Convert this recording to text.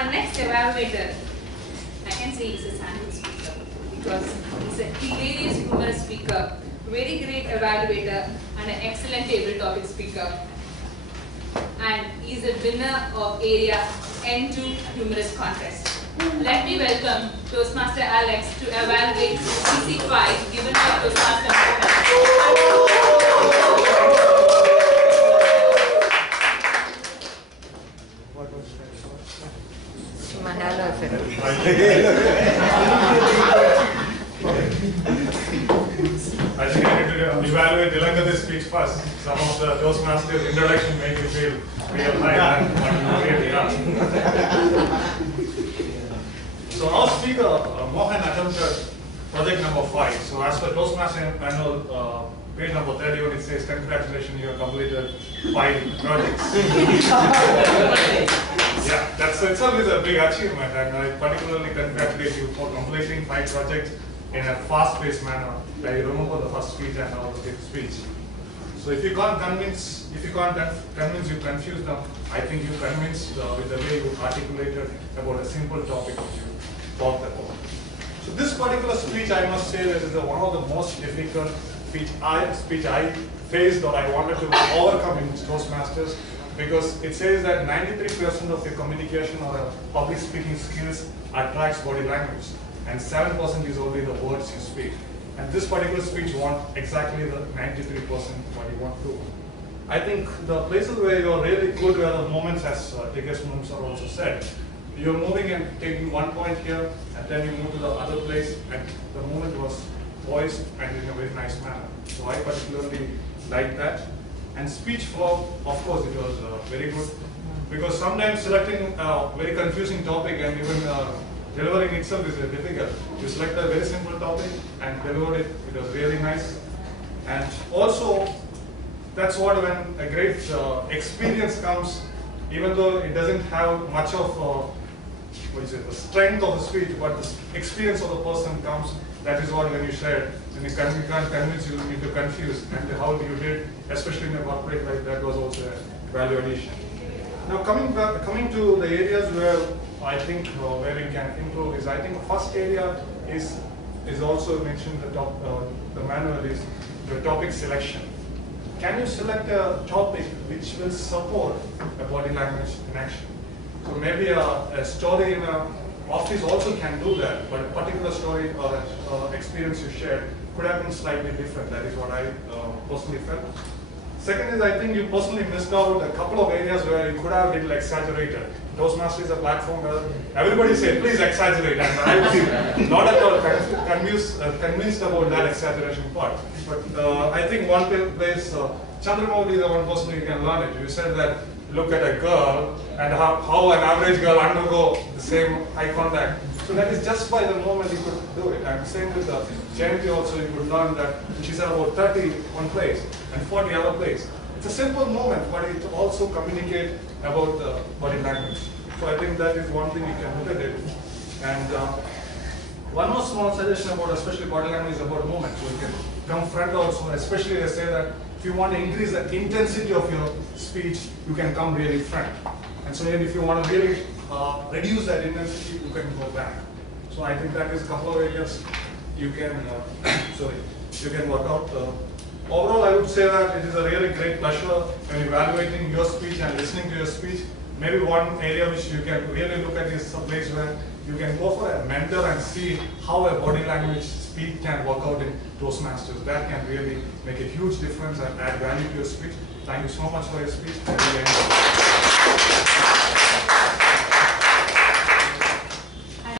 Our next evaluator, I can say he's a sandwich speaker because he's a hilarious, humorous speaker, very great evaluator, and an excellent table topic speaker. And he's a winner of Area N2 Humorous Contest. Let me welcome Toastmaster Alex to evaluate CC5 given by Toastmaster I think I need to evaluate Dilangada's speech first. Some of the Toastmasters' introduction make you feel real high than what you really are. So our speaker, Mohan, attempted project number 5. So as per Toastmaster manual, page number 31, it says, congratulations, you have completed 5 projects. Yeah, that's itself is a big achievement, and I particularly congratulate you for completing 5 projects in a fast-paced manner. I remember the first speech and now the fifth speech. So if you can't convince, you confuse them. I think you convinced with the way you articulated about a simple topic which you talked about. So this particular speech, I must say, this is one of the most difficult speech I faced or I wanted to overcome in Toastmasters, because it says that 93% of your communication or public speaking skills attracts body language, and 7% is only the words you speak. And this particular speech wants exactly the 93% what you want to. I think the places where you're really good were the moments, as Dikesh Mumsar also said. You're moving and taking one point here, and then you move to the other place, and the movement was voiced and in a very nice manner. So I particularly like that. And speech flow, of course, it was very good, because sometimes selecting a very confusing topic and even delivering itself is difficult. You select a very simple topic and delivered it. It was really nice. And also, that's what when a great experience comes, even though it doesn't have much of the strength of the speech, but the experience of the person comes. That is what when you share, when you can't convince, you need to confuse, and how you did, especially in a corporate like that, was also a value addition. Now coming to the areas where I think where you can improve is, I think the first area is also mentioned the manual is the topic selection. Can you select a topic which will support a body language in action? So maybe a story in an office also can do that, but a particular story or experience you shared could have been slightly different. That is what I personally felt. Second is, I think you personally missed out a couple of areas where you could have little exaggerated. Toastmaster is a platform where everybody said, please exaggerate, and I was not at all convinced about that exaggeration part. But I think one place, Chandramouli is the one person you can learn it. You said that look at a girl and how an average girl undergo the same eye contact. So that is just by the moment you could do it. And same with Jayanti also, you could learn that she said about 30 one place and 40 other place. It's a simple moment, but it also communicates about the body language. So I think that is one thing you can look at it. And one more small suggestion about especially body language is about movement. So you can come front also, especially they say that if you want to increase the intensity of your speech, you can come really front. And so if you want to really reduce that intensity, you can go back. So I think that is a couple of areas you can you can work out. Overall, I would say that it is a really great pleasure when evaluating your speech and listening to your speech. Maybe one area which you can really look at is a place where you can go for a mentor and see how a body language speech can work out in Toastmasters. That can really make a huge difference and add value to your speech. Thank you so much for your speech. I really enjoyed it.